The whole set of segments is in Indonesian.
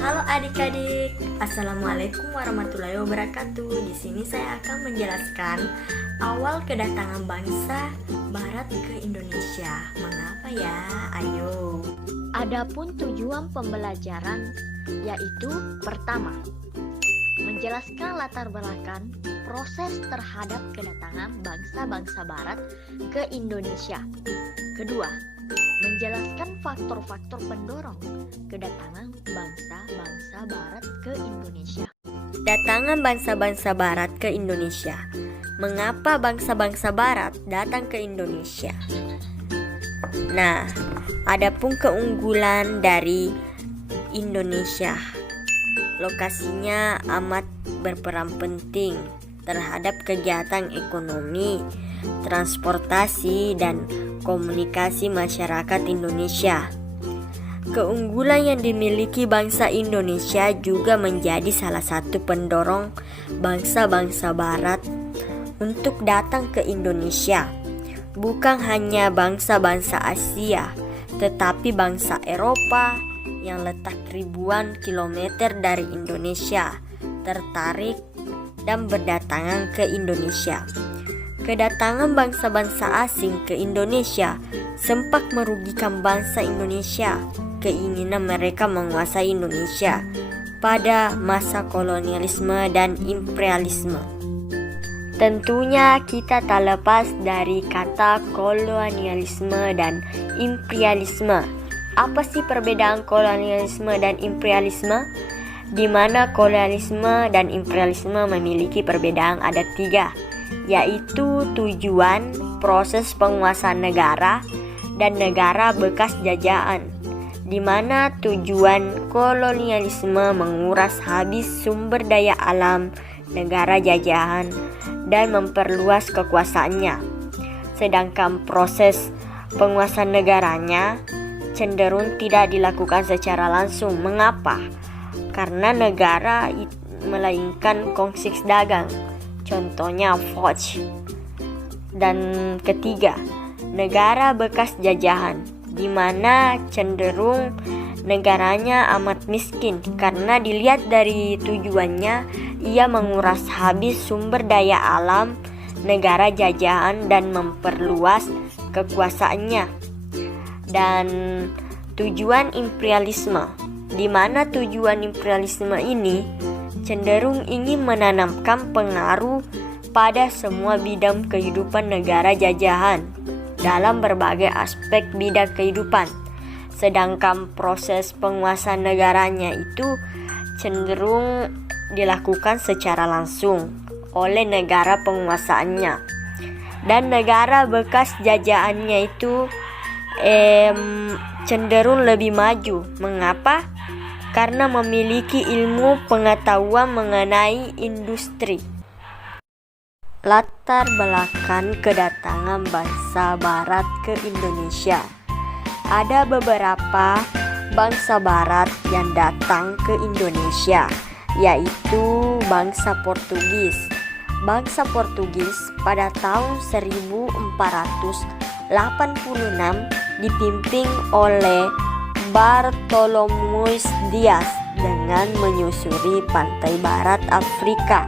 Halo adik-adik, Assalamualaikum warahmatullahi wabarakatuh. Di sini saya akan menjelaskan awal kedatangan bangsa Barat ke Indonesia. Mengapa ya? Ayo. Adapun tujuan pembelajaran yaitu pertama, menjelaskan latar belakang proses terhadap kedatangan bangsa-bangsa Barat ke Indonesia. Kedua, menjelaskan faktor-faktor pendorong kedatangan bangsa-bangsa Barat ke Indonesia. Datangan bangsa-bangsa Barat ke Indonesia. Mengapa bangsa-bangsa Barat datang ke Indonesia? Nah, adapun keunggulan dari Indonesia, lokasinya amat berperan penting terhadap kegiatan ekonomi, transportasi, dan komunikasi masyarakat Indonesia. Keunggulan yang dimiliki bangsa Indonesia juga menjadi salah satu pendorong bangsa-bangsa Barat untuk datang ke Indonesia. Bukan hanya bangsa-bangsa Asia, tetapi bangsa Eropa yang letak ribuan kilometer dari Indonesia tertarik dan berdatangan ke Indonesia. Kedatangan bangsa-bangsa asing ke Indonesia sempat merugikan bangsa Indonesia. Keinginan mereka menguasai Indonesia pada masa kolonialisme dan imperialisme. Tentunya kita tak lepas dari kata kolonialisme dan imperialisme. Apa sih perbedaan kolonialisme dan imperialisme? Di mana kolonialisme dan imperialisme memiliki perbedaan ada 3, yaitu tujuan, proses penguasaan negara, dan negara bekas jajahan. Di mana tujuan kolonialisme menguras habis sumber daya alam negara jajahan dan memperluas kekuasaannya. Sedangkan proses penguasaan negaranya cenderung tidak dilakukan secara langsung. Mengapa? Karena negara melainkan kongsi dagang, contohnya Foch. Dan ketiga, negara bekas jajahan, di mana cenderung negaranya amat miskin karena dilihat dari tujuannya ia menguras habis sumber daya alam negara jajahan dan memperluas kekuasaannya. Dan tujuan imperialisme, di mana tujuan imperialisme ini cenderung ingin menanamkan pengaruh pada semua bidang kehidupan negara jajahan dalam berbagai aspek bidang kehidupan. Sedangkan proses penguasaan negaranya itu cenderung dilakukan secara langsung oleh negara penguasaannya. Dan negara bekas jajahannya itu cenderung lebih maju. Mengapa? Karena memiliki ilmu pengetahuan mengenai industri. Latar belakang kedatangan bangsa Barat ke Indonesia. Ada beberapa bangsa Barat yang datang ke Indonesia, yaitu bangsa Portugis. Bangsa Portugis pada tahun 1486 dipimpin oleh Bartolomeu Dias dengan menyusuri pantai barat Afrika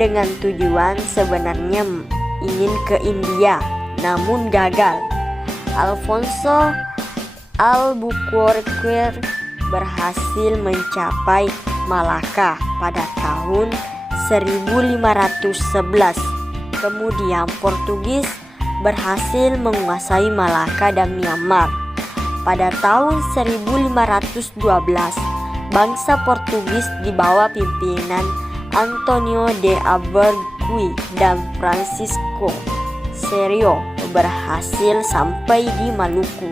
dengan tujuan sebenarnya ingin ke India, namun gagal. Alfonso Albuquerque berhasil mencapai Malaka pada tahun 1511. Kemudian Portugis berhasil menguasai Malaka dan Myanmar. Pada tahun 1512, bangsa Portugis di bawah pimpinan Antonio de Albuquerque dan Francisco Serrano berhasil sampai di Maluku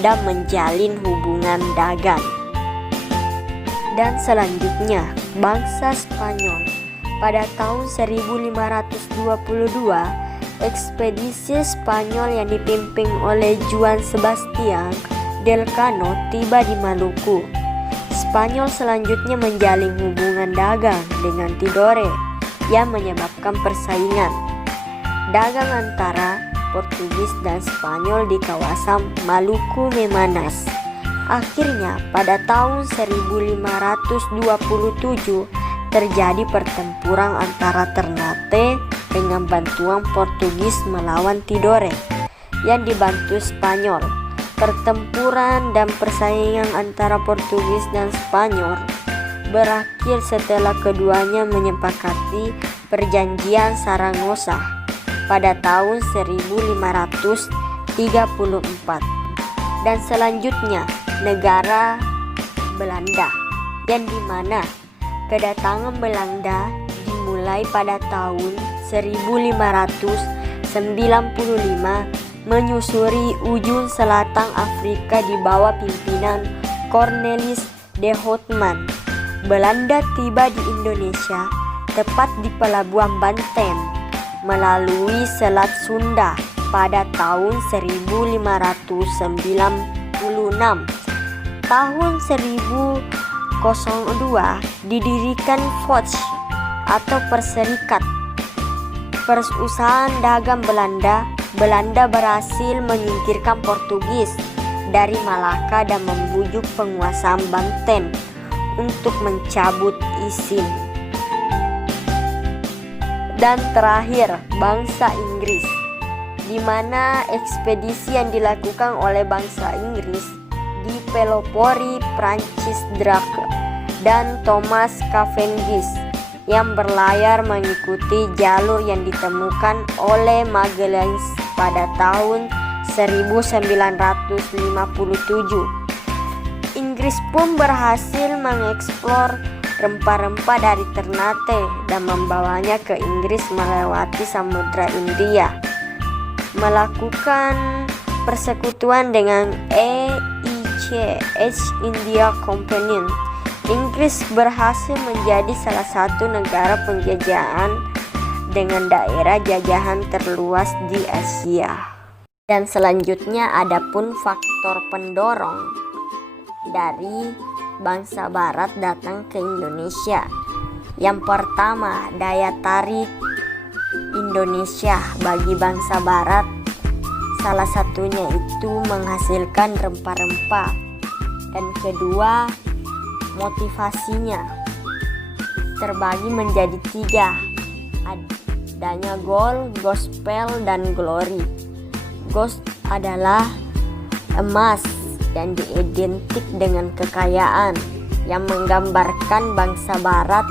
dan menjalin hubungan dagang. Dan selanjutnya, bangsa Spanyol. Pada tahun 1522, ekspedisi Spanyol yang dipimpin oleh Juan Sebastian Elcano tiba di Maluku. Spanyol selanjutnya menjalin hubungan dagang dengan Tidore yang menyebabkan persaingan dagang antara Portugis dan Spanyol di kawasan Maluku memanas. Akhirnya pada tahun 1527 terjadi pertempuran antara Ternate dengan bantuan Portugis melawan Tidore yang dibantu Spanyol. Pertempuran dan persaingan antara Portugis dan Spanyol berakhir setelah keduanya menyepakati Perjanjian Saragossa pada tahun 1534. Dan selanjutnya negara Belanda, yang dimana kedatangan Belanda dimulai pada tahun 1595 menyusuri ujung selatan Afrika di bawah pimpinan Cornelis de Houtman. Belanda tiba di Indonesia tepat di Pelabuhan Banten melalui Selat Sunda pada tahun 1596. Tahun 1002 didirikan Foch atau Perserikat Perusahaan Dagang Belanda. Belanda berhasil menyingkirkan Portugis dari Malaka dan membujuk penguasa Banten untuk mencabut izin. Dan terakhir, bangsa Inggris, di mana ekspedisi yang dilakukan oleh bangsa Inggris dipelopori Francis Drake dan Thomas Cavendish yang berlayar mengikuti jalur yang ditemukan oleh Magellan pada tahun 1957. Inggris pun berhasil mengeksplor rempah-rempah dari Ternate dan membawanya ke Inggris melewati Samudra India, melakukan persekutuan dengan East India Company. Inggris berhasil menjadi salah satu negara penjajahan dengan daerah jajahan terluas di Asia. Dan selanjutnya adapun faktor pendorong dari bangsa barat datang ke Indonesia. Yang pertama, daya tarik Indonesia bagi bangsa barat, salah satunya itu menghasilkan rempah-rempah. Dan kedua, motivasinya terbagi menjadi 3, adanya gold, gospel, dan glory. Gold adalah emas yang diidentik dengan kekayaan, yang menggambarkan bangsa barat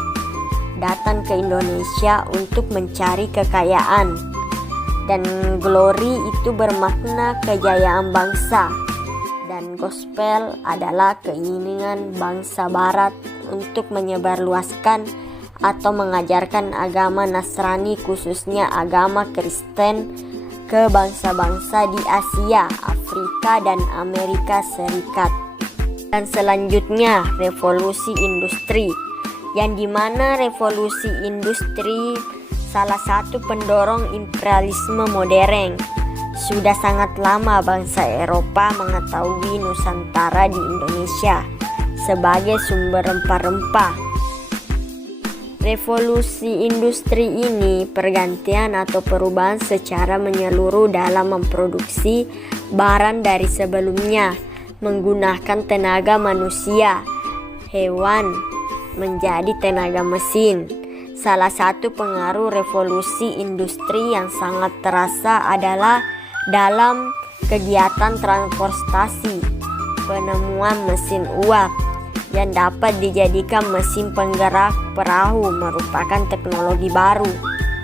datang ke Indonesia untuk mencari kekayaan. Dan glory itu bermakna kejayaan bangsa. Dan gospel adalah keinginan bangsa barat untuk menyebarluaskan atau mengajarkan agama Nasrani, khususnya agama Kristen, ke bangsa-bangsa di Asia, Afrika, dan Amerika Serikat. Dan selanjutnya revolusi industri, yang dimana revolusi industri salah satu pendorong imperialisme modern. Sudah sangat lama bangsa Eropa mengetahui Nusantara di Indonesia sebagai sumber rempah-rempah. Revolusi industri ini pergantian atau perubahan secara menyeluruh dalam memproduksi barang dari sebelumnya menggunakan tenaga manusia, hewan menjadi tenaga mesin. Salah satu pengaruh revolusi industri yang sangat terasa adalah dalam kegiatan transportasi, penemuan mesin uap yang dapat dijadikan mesin penggerak perahu merupakan teknologi baru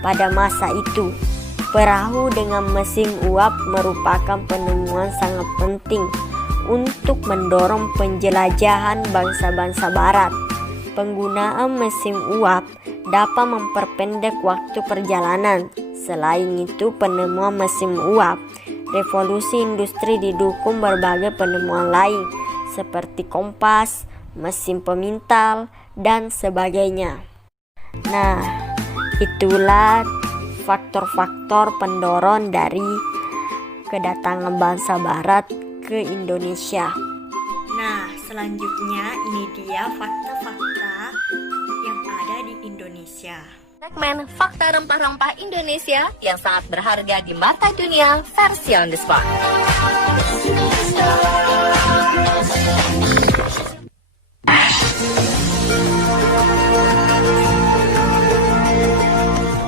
pada masa itu. Perahu dengan mesin uap merupakan penemuan sangat penting untuk mendorong penjelajahan bangsa-bangsa barat. Penggunaan mesin uap dapat memperpendek waktu perjalanan. Selain itu, penemuan mesin uap, revolusi industri didukung berbagai penemuan lain seperti kompas, mesin pemintal, dan sebagainya. Nah, itulah faktor-faktor pendorong dari kedatangan bangsa barat ke Indonesia. Nah, selanjutnya ini dia fakta-fakta yang ada di Indonesia. Segmen Fakta Rempah-Rempah Indonesia yang sangat berharga di mata dunia versi on the spot.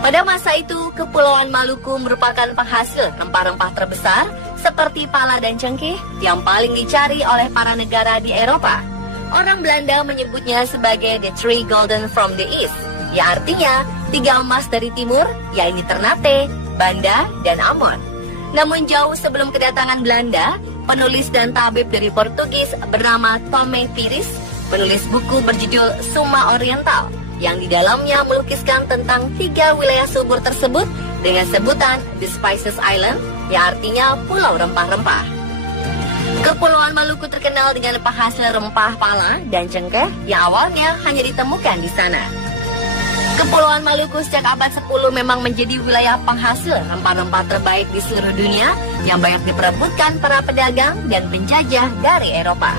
Pada masa itu, Kepulauan Maluku merupakan penghasil rempah-rempah terbesar seperti pala dan cengkeh yang paling dicari oleh para negara di Eropa. Orang Belanda menyebutnya sebagai the three golden from the east, yang artinya tiga emas dari timur, yaitu Ternate, Banda, dan Ambon. Namun jauh sebelum kedatangan Belanda, penulis dan tabib dari Portugis bernama Tomé Pires menulis buku berjudul Suma Oriental, yang di dalamnya melukiskan tentang tiga wilayah subur tersebut dengan sebutan The Spices Island, yang artinya pulau rempah-rempah. Kepulauan Maluku terkenal dengan penghasil rempah pala dan cengkeh yang awalnya hanya ditemukan di sana. Kepulauan Maluku sejak abad 10 memang menjadi wilayah penghasil rempah-rempah terbaik di seluruh dunia yang banyak diperebutkan para pedagang dan penjajah dari Eropa.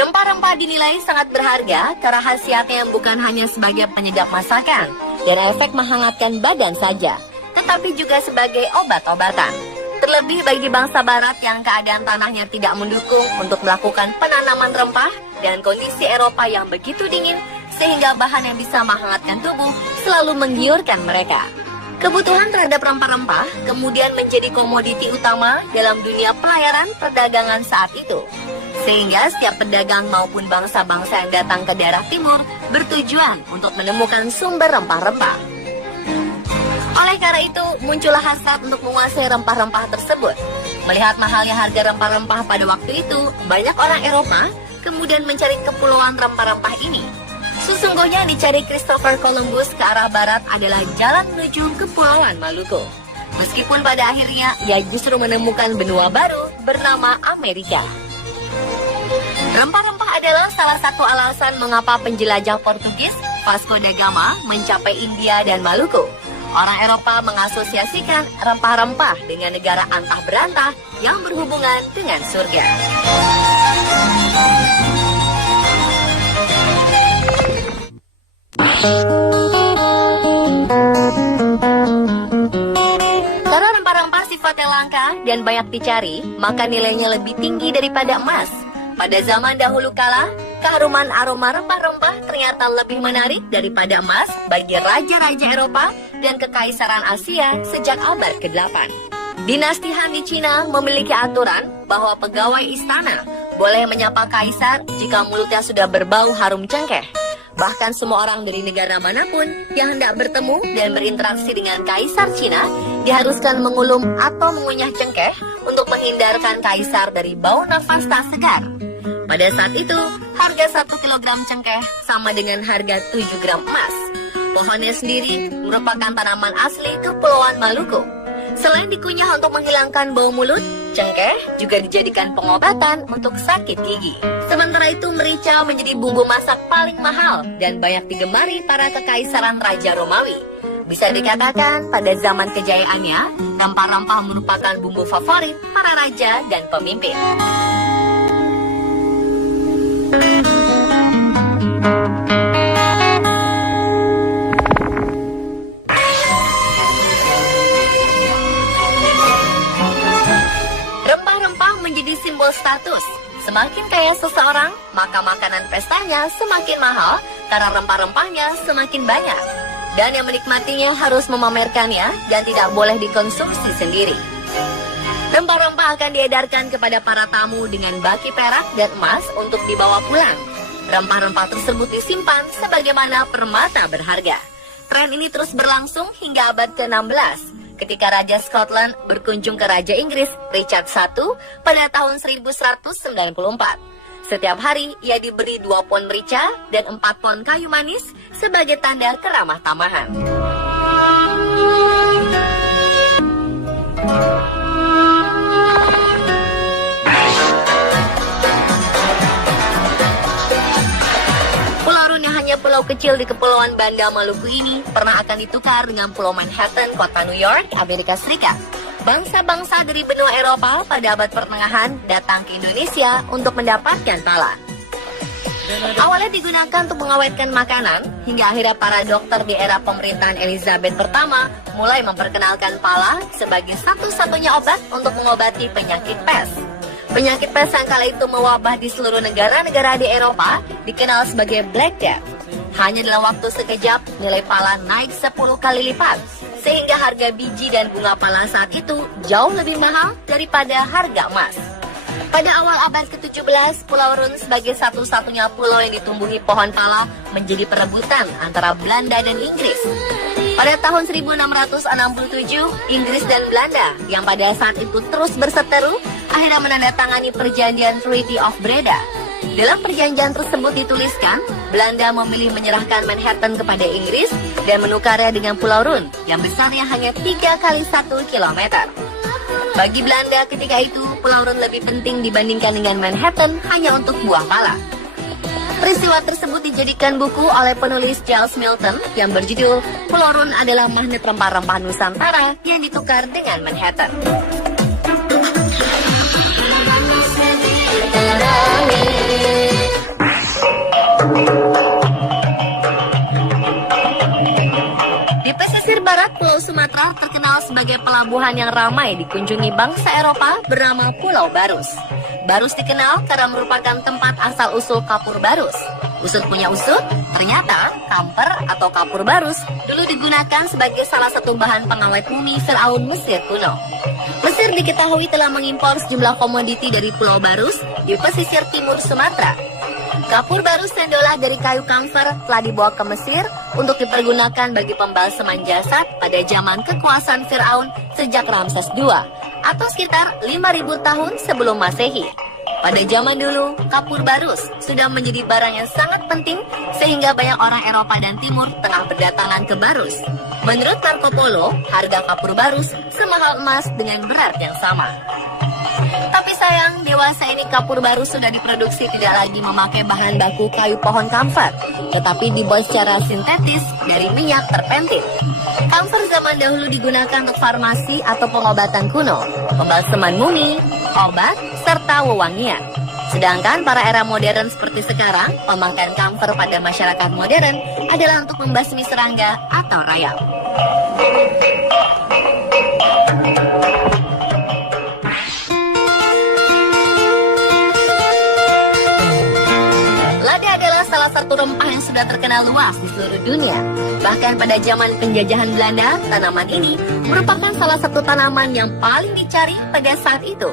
Rempah-rempah dinilai sangat berharga karena khasiatnya bukan hanya sebagai penyedap masakan dan efek menghangatkan badan saja, tetapi juga sebagai obat-obatan. Terlebih bagi bangsa barat yang keadaan tanahnya tidak mendukung untuk melakukan penanaman rempah dan kondisi Eropa yang begitu dingin sehingga bahan yang bisa menghangatkan tubuh selalu menggiurkan mereka. Kebutuhan terhadap rempah-rempah kemudian menjadi komoditi utama dalam dunia pelayaran perdagangan saat itu. Sehingga setiap pedagang maupun bangsa-bangsa yang datang ke daerah timur bertujuan untuk menemukan sumber rempah-rempah. Oleh karena itu, muncullah hasrat untuk menguasai rempah-rempah tersebut. Melihat mahalnya harga rempah-rempah pada waktu itu, banyak orang Eropa kemudian mencari kepulauan rempah-rempah ini. Sesungguhnya dicari Christopher Columbus ke arah barat adalah jalan menuju Kepulauan Maluku. Meskipun pada akhirnya ia justru menemukan benua baru bernama Amerika. Rempah-rempah adalah salah satu alasan mengapa penjelajah Portugis Vasco da Gama mencapai India dan Maluku. Orang Eropa mengasosiasikan rempah-rempah dengan negara antah berantah yang berhubungan dengan surga. Karena rempah-rempah sifatnya langka dan banyak dicari, maka nilainya lebih tinggi daripada emas. Pada zaman dahulu kala, keharuman aroma rempah-rempah ternyata lebih menarik daripada emas bagi raja-raja Eropa dan kekaisaran Asia sejak abad ke-8. Dinasti Han di Cina memiliki aturan bahwa pegawai istana boleh menyapa kaisar jika mulutnya sudah berbau harum cengkeh. Bahkan semua orang dari negara manapun yang hendak bertemu dan berinteraksi dengan kaisar Cina diharuskan mengulum atau mengunyah cengkeh untuk menghindarkan kaisar dari bau nafas tak segar. Pada saat itu, harga 1 kilogram cengkeh sama dengan harga 7 gram emas. Pohonnya sendiri merupakan tanaman asli Kepulauan Maluku. Selain dikunyah untuk menghilangkan bau mulut, cengkeh juga dijadikan pengobatan untuk sakit gigi. Sementara itu, merica menjadi bumbu masak paling mahal dan banyak digemari para kekaisaran Raja Romawi. Bisa dikatakan pada zaman kejayaannya, rempah-rempah merupakan bumbu favorit para raja dan pemimpin. Rempah-rempah menjadi simbol status. Semakin kaya seseorang, maka makanan pestanya semakin mahal karena rempah-rempahnya semakin banyak. Dan yang menikmatinya harus memamerkannya dan tidak boleh dikonsumsi sendiri. Rempah-rempah akan diedarkan kepada para tamu dengan baki perak dan emas untuk dibawa pulang. Rempah-rempah tersebut disimpan sebagaimana permata berharga. Tren ini terus berlangsung hingga abad ke-16. Ketika Raja Scotland berkunjung ke Raja Inggris Richard I pada tahun 1194. Setiap hari ia diberi 2 pon merica dan 4 pon kayu manis sebagai tanda keramah tamahan. Pulau kecil di Kepulauan Banda Maluku ini pernah akan ditukar dengan Pulau Manhattan, kota New York, Amerika Serikat. Bangsa-bangsa dari benua Eropa pada abad pertengahan datang ke Indonesia untuk mendapatkan pala. Awalnya digunakan untuk mengawetkan makanan, hingga akhirnya para dokter di era pemerintahan Elizabeth pertama mulai memperkenalkan pala sebagai satu-satunya obat untuk mengobati penyakit pes. Penyakit pes yang kala itu mewabah di seluruh negara-negara di Eropa dikenal sebagai Black Death. Hanya dalam waktu sekejap, nilai pala naik 10 kali lipat, sehingga harga biji dan bunga pala saat itu jauh lebih mahal daripada harga emas. Pada awal abad ke-17, Pulau Run sebagai satu-satunya pulau yang ditumbuhi pohon pala menjadi perebutan antara Belanda dan Inggris. Pada tahun 1667, Inggris dan Belanda yang pada saat itu terus berseteru akhirnya menandatangani perjanjian Treaty of Breda. Dalam perjanjian tersebut dituliskan, Belanda memilih menyerahkan Manhattan kepada Inggris dan menukarnya dengan Pulau Run yang besarnya hanya 3 kali 1 kilometer. Bagi Belanda ketika itu, Pulau Run lebih penting dibandingkan dengan Manhattan hanya untuk buah pala. Peristiwa tersebut dijadikan buku oleh penulis Charles Milton yang berjudul Pulau Run adalah magnet rempah-rempah Nusantara yang ditukar dengan Manhattan. Di pesisir barat Pulau Sumatera terkenal sebagai pelabuhan yang ramai dikunjungi bangsa Eropa bernama Pulau Barus. Barus dikenal karena merupakan tempat asal-usul kapur barus. Usut punya usut, ternyata kamper atau kapur barus dulu digunakan sebagai salah satu bahan pengawet mumi Firaun Mesir kuno. Mesir diketahui telah mengimpor sejumlah komoditi dari Pulau Barus di pesisir timur Sumatera. Kapur barus yang diolah dari kayu kamfer telah dibawa ke Mesir untuk dipergunakan bagi pembalseman jasad pada zaman kekuasaan Firaun sejak Ramses II atau sekitar 5.000 tahun sebelum Masehi. Pada zaman dulu, kapur barus sudah menjadi barang yang sangat penting sehingga banyak orang Eropa dan Timur tengah berdatangan ke Barus. Menurut Marco Polo, harga kapur barus semahal emas dengan berat yang sama. Tapi sayang, dewasa ini kapur barus sudah diproduksi tidak lagi memakai bahan baku kayu pohon kamfer, tetapi dibuat secara sintetis dari minyak terpentil. Kamfer zaman dahulu digunakan untuk farmasi atau pengobatan kuno, pembalseman mumi, obat, serta wewangian. Sedangkan para era modern seperti sekarang, pemakaian kamfer pada masyarakat modern adalah untuk membasmi serangga atau rayap. Salah satu rempah yang sudah terkenal luas di seluruh dunia. Bahkan pada zaman penjajahan Belanda, tanaman ini merupakan salah satu tanaman yang paling dicari pada saat itu.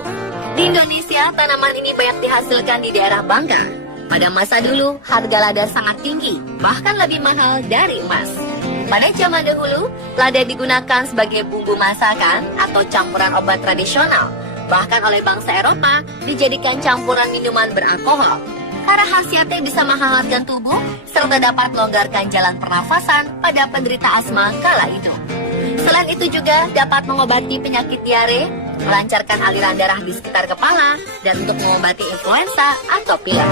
Di Indonesia, tanaman ini banyak dihasilkan di daerah Bangka. Pada masa dulu, harga lada sangat tinggi, bahkan lebih mahal dari emas. Pada zaman dahulu, lada digunakan sebagai bumbu masakan atau campuran obat tradisional. Bahkan oleh bangsa Eropa, dijadikan campuran minuman beralkohol. Karena khasiatnya bisa menghangatkan tubuh, serta dapat melonggarkan jalan pernafasan pada penderita asma kala itu. Selain itu juga dapat mengobati penyakit diare, melancarkan aliran darah di sekitar kepala, dan untuk mengobati influenza atau pilek.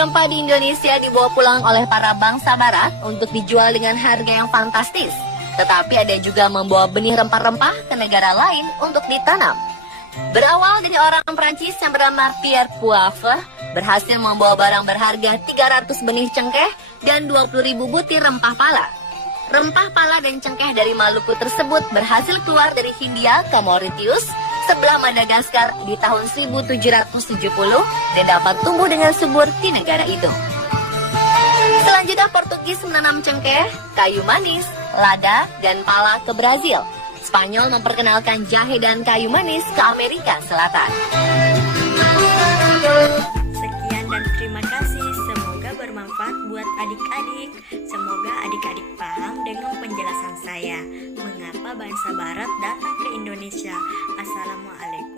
Rempah di Indonesia dibawa pulang oleh para bangsa barat untuk dijual dengan harga yang fantastis. Tetapi ada juga membawa benih rempah-rempah ke negara lain untuk ditanam. Berawal dari orang Prancis yang bernama Pierre Poivre, berhasil membawa barang berharga 300 benih cengkeh dan 20.000 butir rempah pala. Rempah pala dan cengkeh dari Maluku tersebut berhasil keluar dari Hindia ke Mauritius, sebelah Madagaskar di tahun 1770 dan dapat tumbuh dengan subur di negara itu. Selanjutnya Portugis menanam cengkeh, kayu manis, lada, dan pala ke Brazil. Spanyol memperkenalkan jahe dan kayu manis ke Amerika Selatan. Sekian dan terima kasih. Semoga bermanfaat buat adik-adik. Semoga adik-adik paham dengan penjelasan saya mengapa bangsa barat datang ke Indonesia. Assalamualaikum.